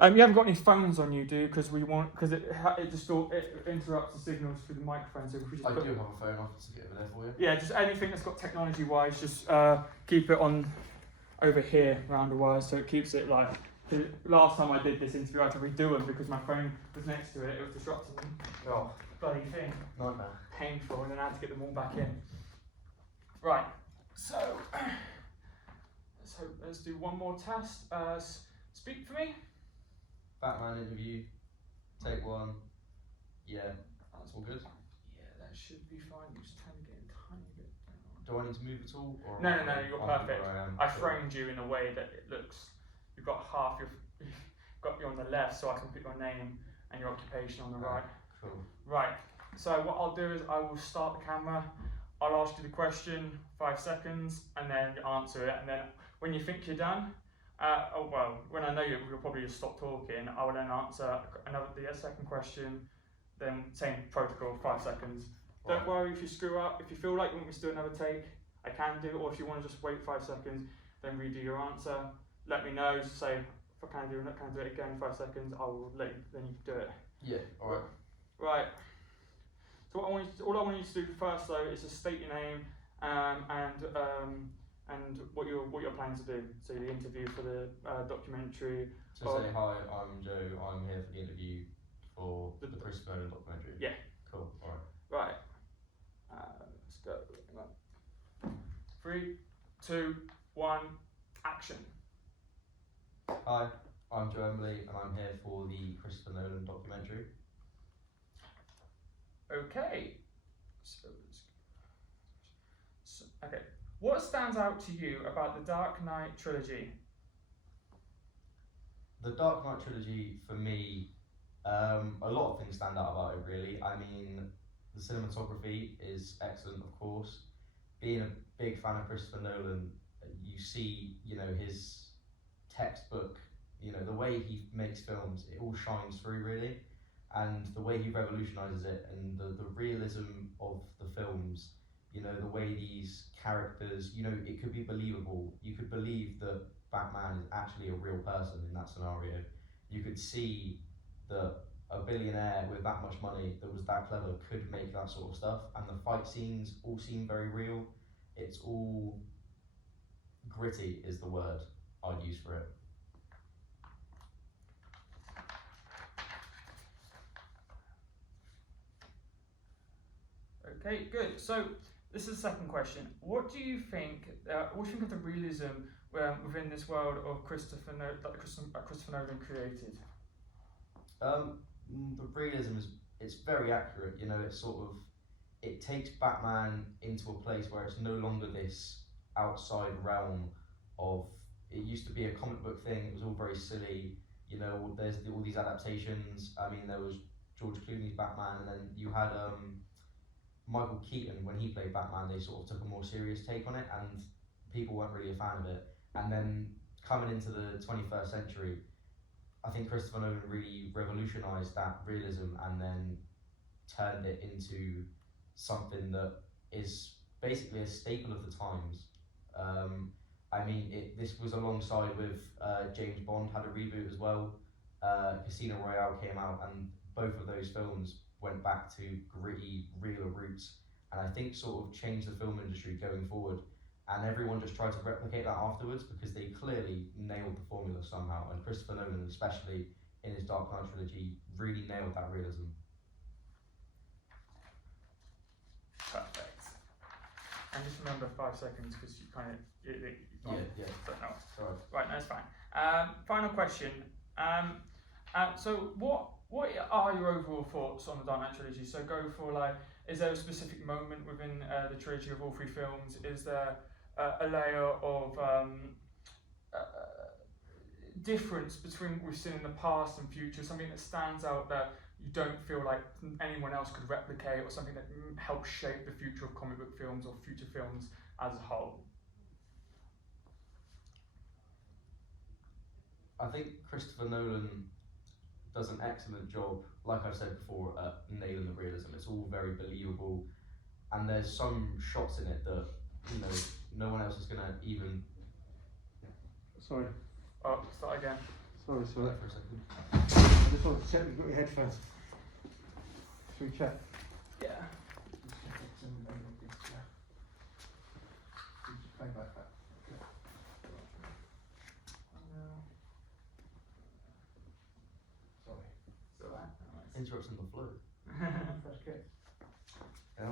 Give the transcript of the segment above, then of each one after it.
You haven't got any phones on you, do you? Because it interrupts the signals through the microphone. So if we just I do have a phone. I can stick it over there for you. Yeah, just anything that's got technology-wise, just keep it on over here around the wires, so it keeps it like. Last time I did this interview, I had to redo them because my phone was next to it. It was disrupting them. Oh, Bloody thing. nightmare. Painful, and then I had to get them all back in. Right. So let's do one more test. Speak for me. Batman interview. Take one. Yeah, that's all good. Yeah, that should be fine. I'm just trying to get a tiny bit down. Do I need to move at all? Or No, you're perfect. I Cool. framed you in a way that it looks. You've got half your. Got you on the left, so I can put your name and your occupation on the right. Cool. Right. So what I'll do is I will start the camera. I'll ask you the question, 5 seconds, and then you answer it. And then when you think you're done, when I know you'll probably just stop talking. I will then answer the second question. Then same protocol, 5 seconds. Don't worry if you screw up. If you feel like you want me to do another take, I can do. Or if you want to just wait 5 seconds, then redo your answer. Let me know. Say if I can do it again. 5 seconds. I will let you. Then you can do it. Yeah. All right. Right. So all I want you to do first though is to state your name and what you're planning to do. So the interview for the documentary. So say hi, I'm Joe. I'm here for the interview for the Christopher Nolan documentary. Yeah. Cool. All right. Right. Let's go. 3, 2, 1, action. Hi, I'm Joe Emily, and I'm here for the Christopher Nolan documentary. Okay. Okay. What stands out to you about the Dark Knight trilogy? The Dark Knight trilogy, for me, a lot of things stand out about it, really. I mean, the cinematography is excellent, of course. Being a big fan of Christopher Nolan, you see, his textbook, the way he makes films, it all shines through, really. And the way he revolutionises it, and the realism of the films, the way these characters, it could be believable. You could believe that Batman is actually a real person in that scenario. You could see that a billionaire with that much money that was that clever could make that sort of stuff, and the fight scenes all seem very real. It's all gritty is the word I'd use for it. Okay, good. So this is the second question. What do you think? What do you think of the realism within this world of Christopher Nolan created? The realism it's very accurate. It's sort of, it takes Batman into a place where it's no longer this outside realm of. It used to be a comic book thing. It was all very silly. There's all these adaptations. I mean, there was George Clooney's Batman, and then you had Michael Keaton, when he played Batman, they sort of took a more serious take on it, and people weren't really a fan of it. And then coming into the 21st century, I think Christopher Nolan really revolutionised that realism and then turned it into something that is basically a staple of the times. I mean, this was alongside with James Bond had a reboot as well. Casino Royale came out, and both of those films went back to gritty, realer roots, and I think sort of changed the film industry going forward. And everyone just tried to replicate that afterwards because they clearly nailed the formula somehow. And Christopher Nolan, especially in his Dark Knight trilogy, really nailed that realism. Perfect. And just remember 5 seconds because you kind of Yeah. Don't know. Sorry. Right, that's fine. Final question. So what are your overall thoughts on the Dark Knight trilogy? So go for is there a specific moment within the trilogy of all 3 films? Is there a layer of difference between what we've seen in the past and future? Something that stands out that you don't feel like anyone else could replicate, or something that helps shape the future of comic book films or future films as a whole? I think Christopher Nolan does an excellent job, like I said before, at nailing the realism. It's all very believable, and there's some shots in it that no one else is gonna even. Sorry. Oh, start again. Sorry, sorry. For a second. I just wanted to check you've got your headphones. Should we check? Yeah. Play back that. Sorry. It's alright. Interrupting the flow. Fresh kit. Yeah.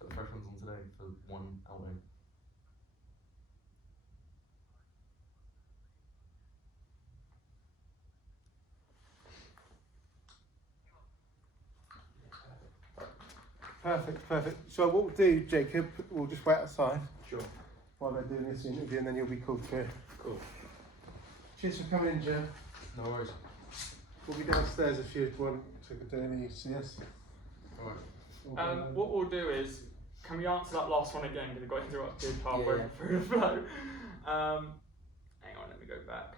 Put the fresh ones on today for one outing. Perfect, perfect. So what we'll do, Jacob, we'll just wait outside Sure. while they're doing this interview and then you'll be called through. Cool. Cheers for coming in, Joe. No worries. We'll be downstairs if you want to do any CS. Alright. What we'll do is, can we answer that last one again because it got interrupted halfway Yeah. through the flow? Hang on, let me go back.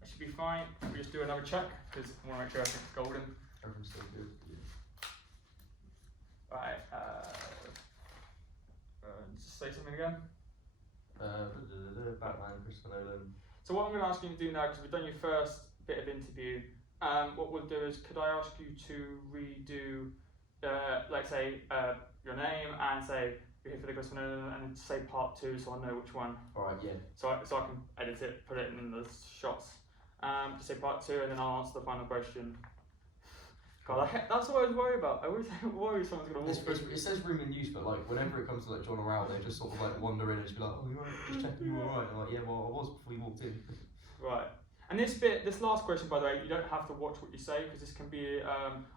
That should be fine. We just do another check because I want to make sure everything's golden. Everything's still good. Yeah. Right. Just say something again. Batman, Christopher Nolan. So what I'm going to ask you to do now, because we've done your first bit of interview, what we'll do is, could I ask you to redo, like say, your name and say you're here for the Christopher Nolan, and then say part 2, so I know which one. Alright, yeah. So I can edit it, put it in the shots. Just say part 2, and then I'll answer the final question. God, that's what I was worried about. I always worry someone's going to walk through. It says room in use, but like whenever it comes to like John or Al, they just sort of like wander in and just be like, oh, you alright? Just checking you alright. I'm like, yeah, well, I was before you walked in. Right. And this last question, by the way, you don't have to watch what you say because this can be,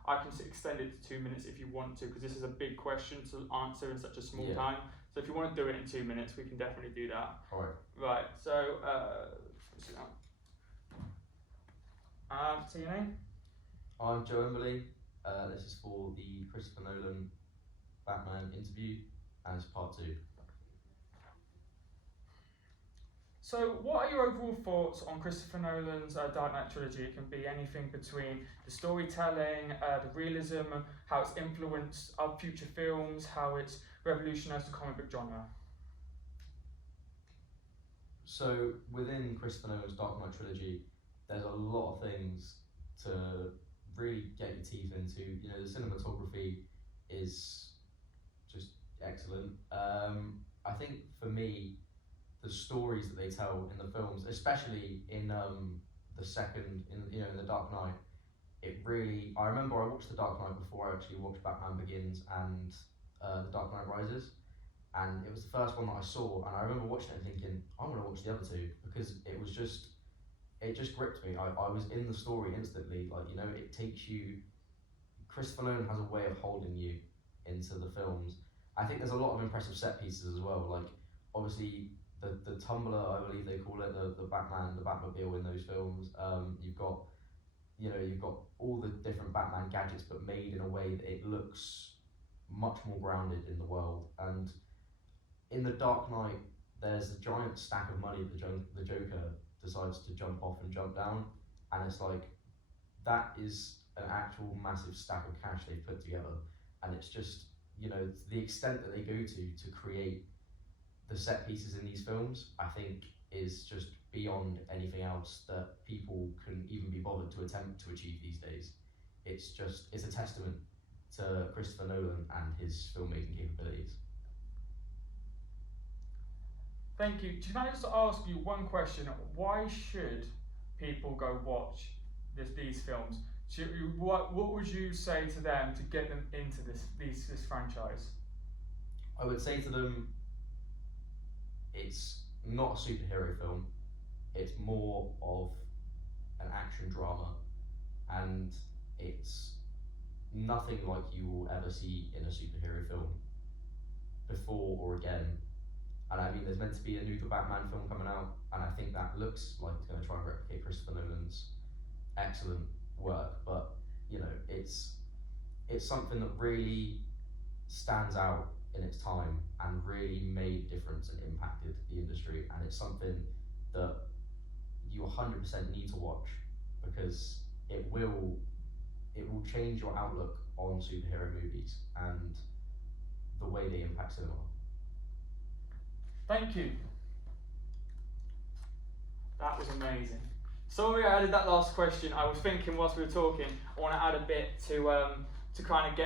I can extend it to 2 minutes if you want to, because this is a big question to answer in such a small time. So if you want to do it in 2 minutes, we can definitely do that. Alright. Right. So, sit down. Say your name. I'm Joe Emberley. This is for the Christopher Nolan Batman interview, and it's part 2. So, what are your overall thoughts on Christopher Nolan's Dark Knight trilogy? It can be anything between the storytelling, the realism, how it's influenced our future films, how it's revolutionised the comic book genre. So within Christopher Nolan's Dark Knight trilogy, there's a lot of things to really get your teeth into. You know, the cinematography is just excellent. I think for me, the stories that they tell in the films, especially in the second, in the Dark Knight, it really. I remember I watched the Dark Knight before I actually watched Batman Begins and the Dark Knight Rises, and it was the first one that I saw, and I remember watching it and thinking, I'm gonna watch the other two because it just gripped me. I was in the story instantly. Like, you know, it takes you. Christopher Nolan has a way of holding you into the films. I think there's a lot of impressive set pieces as well. Like, obviously, the Tumbler, I believe they call it, the Batman, the Batmobile in those films. You've got all the different Batman gadgets, but made in a way that it looks much more grounded in the world. And in the Dark Knight, there's a giant stack of money that the Joker decides to jump off and jump down, and it's like, that is an actual massive stack of cash they've put together, and it's just, you know, the extent that they go to create the set pieces in these films, I think is just beyond anything else that people can even be bothered to attempt to achieve these days. It's a testament to Christopher Nolan and his filmmaking capabilities. Thank you. Can I just ask you one question? Why should people go watch these films? What would you say to them to get them into this franchise? I would say to them, it's not a superhero film. It's more of an action drama, and it's nothing like you will ever see in a superhero film before or again. And I mean, there's meant to be a new The Batman film coming out, and I think that looks like it's going to try and replicate Christopher Nolan's excellent work. But, you know, it's something that really stands out in its time and really made a difference and impacted the industry. And it's something that you 100% need to watch, because it will change your outlook on superhero movies and the way they impact cinema. Thank you. That was amazing. Sorry, I added that last question. I was thinking whilst we were talking, I want to add a bit to kind of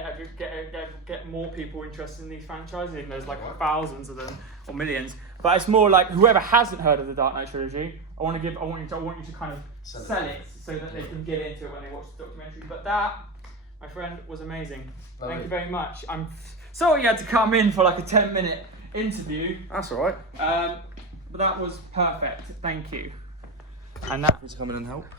get more people interested in these franchises. Even there's like thousands of them or millions, but it's more like whoever hasn't heard of the Dark Knight trilogy, I want you to kind of sell it so that they can get into it when they watch the documentary. But that, my friend, was amazing. Lovely. Thank you very much. I'm sorry you had to come in for like a 10-minute interview. That's all right. But that was perfect. Thank you. And that To come in and help.